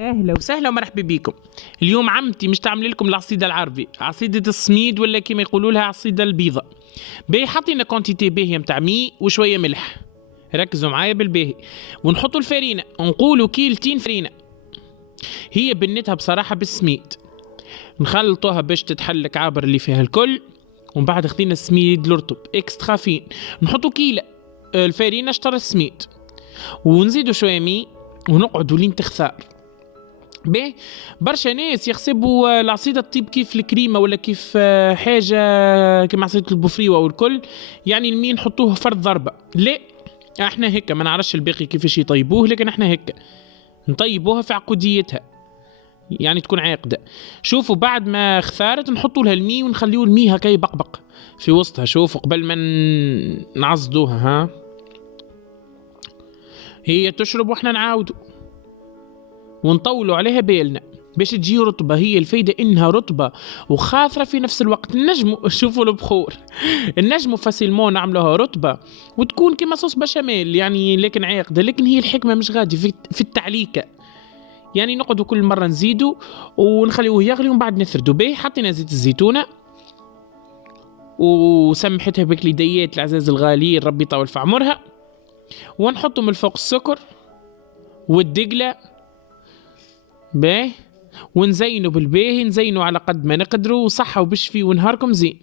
اهلا وسهلا ومرحبا بكم. اليوم عمتي مش تعمل لكم العصيده العربي، عصيده السميد ولا كما يقولوا لها عصيده البيضه. باهي حطينا كونتيتي باهيه متاع مي وشويه ملح، ركزوا معايا بالباهي. ونحطوا الفرينه، نقولوا كيلتين فرينه. هي بنتها بصراحه بالسميد، نخلطوها باش تتحلك عابر اللي فيها الكل. ومن بعد خذينا السميد الرطب اكسترا فين، نحطوا كيلة الفرينه شطر السميد، ونزيدوا شويه مي، ونقعدوا لين تخثار. باهي برشا ناس يحسبوا العصيدة تطيب كيف الكريمة ولا كيف حاجة كيما عصيدة البوفريوة والكل، يعني المين نحطوه فرد ضربة. لا، احنا هكا ما نعرفش الباقي كيفاش يطيبوه، لكن احنا هكا نطيبوها في عقوديتها، يعني تكون عاقدة. شوفوا بعد ما اختارت نحطوا لها المي ونخليوا المي هكا يبقبق في وسطها. شوفوا قبل ما نعصدوها، ها هي تشرب واحنا نعاودوا ونطولوا عليها بالنا باش تجي رطبة. هي الفايدة انها رطبة وخاثرة في نفس الوقت. النجم شوفوا البخور، النجم فاسيلمون نعملوها رطبة وتكون كما صوص بشاميل يعني، لكن عاقدة. لكن هي الحكمة مش غادي في التعليكة، يعني نقعدوا كل مرة نزيدوا ونخليوه يغلي ومن بعد نثردوا به. حطينا زيت الزيتونة وسمحتها بكليديات العزاز الغاليين ربي يطول في عمرها، ونحطوا من فوق السكر والدقلة باهي، ونزينوا بالباهي، نزينوا على قد ما نقدروا. وصحة وبشفي ونهاركم زين.